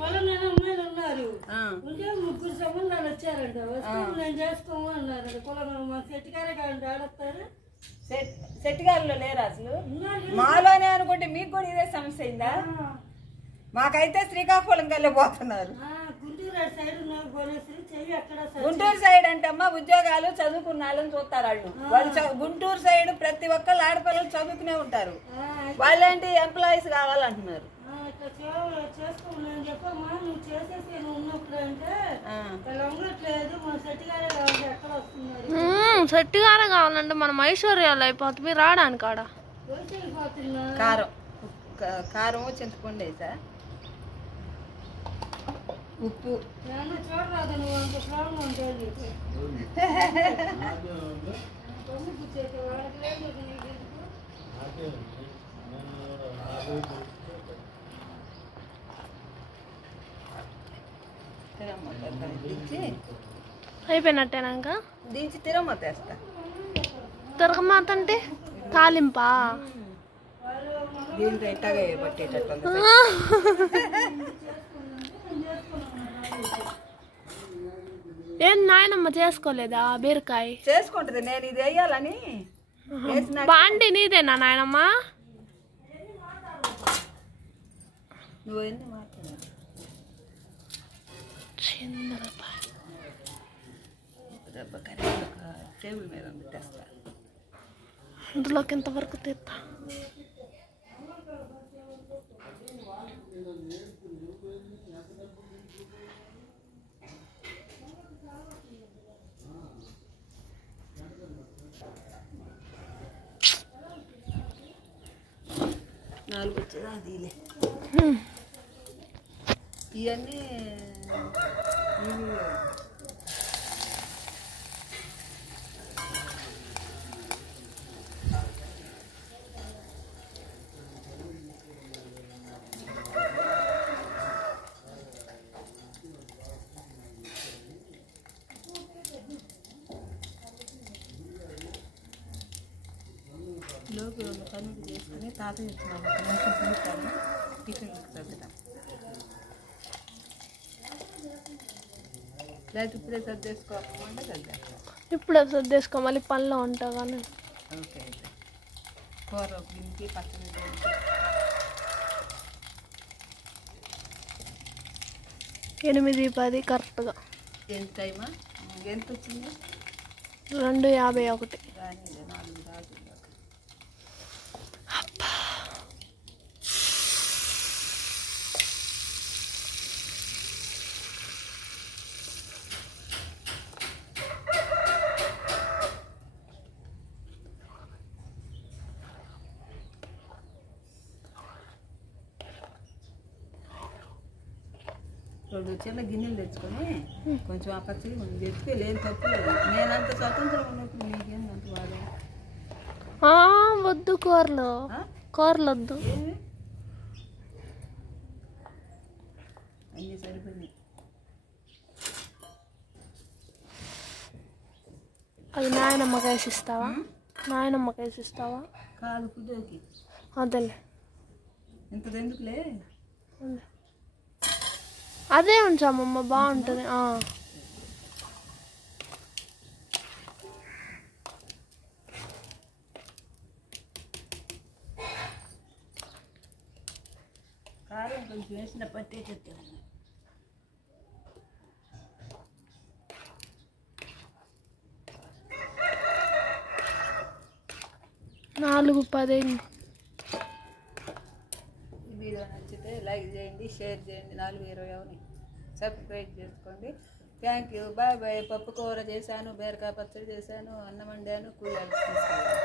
పొలంలోనే అమ్మాయిలు ఉన్నారు. ఉంటే 3 సంబంధాలు వచ్చారంట. వస్తే నేను చేసుకోము అన్నారు. పొలం మా సెట్టిగారే కాదు ఆడతారు. సెట్టిగారులో లేరు అసలు, మాలోనే అనుకుంటే మీకు కూడా ఇదే సమస్య అయిందా? మాకైతే శ్రీకాకుళం వెళ్ళిపోతున్నారు. గుంటూరు సైడ్ అంటే అమ్మా ఉద్యోగాలు చదువుకున్న వాళ్ళని చూస్తారు వాళ్ళు. గుంటూరు సైడ్ ప్రతి ఒక్కళ్ళు ఆడపిల్లలు చదువుకునే ఉంటారు. వాళ్ళేంటి ఎంప్లాయీస్ కావాలంటున్నారు. సెట్టిగారే కావాలంటే మనం ఐశ్వర్యాలు అయిపోతుంది రావడానికి. ఆడ కారం చింతపండు వేసా, ఉప్పు, అయిపోయినట్టేనాక దించి తిరగమాత వేస్తా. తిరగమాత అంటే తాలింపా? దీంట్లో ఎట్టాగా పట్టేటట్టు ఏం నాయనమ్మ చేసుకోలేదా బీరకాయ? చేసుకుంటది, నేను ఇది వేయాలని. బాండి నీదేనా నాయనమ్మ? నువ్వు ఎన్ని మాట్లాడు టేబుల్ మీద తెస్తా. అందులోకి ఎంతవరకు తెస్తా? నాలుగు వచ్చేదా అదిలే. ఇవన్నీ లోకి పనులు చేసుకుని తాతయ్య ఇచ్చినాను. టిఫిన్ చదువుతాం లేకపోతే ఇప్పుడే సర్దేసుకోవాలంటే సర్దేస్తాం. ఇప్పుడే సర్దేసుకో, మళ్ళీ పనిలో ఉంటావు కానీ. ఓకే అయితే కూర దీనికి పచ్చడి 8:10 కరెక్ట్గా. ఎంత టైమా? ఎంత వచ్చింది? 2:51. కానీ 4 రాజు. రెండు చిన్న గిన్నెలు తెచ్చుకొని కొంచెం ఆ పచ్చడి కొంచెం తెచ్చుకో, లేని తప్పు లేదు. నేనంత స్వతంత్రం ఉన్నప్పుడు నీకేం అంత బాగా వద్దు. కూరలు వద్దు. అన్నీ సరిపోయినాయి. అది నాయనమ్మకి వేసిస్తావా? నాయనమ్మకి వేసిస్తావా? కాదు పుదోకి. అదేలే, ఇంత ఎందుకులే. అదే ఉంచామమ్మ, బాగుంటుంది. కారం కొంచెం వేసిన పట్టే చెప్తాను. 4:10. వీడియో నచ్చితే లైక్ చేయండి, షేర్ చేయండి. 4:20 సబ్స్క్రైబ్ చేసుకోండి. Thank you, bye bye. పప్పు కూర చేశాను, బీరకాయ పచ్చడి చేశాను, అన్నం వండాను, కూరగాయలు తీసుకెళ్ళాను.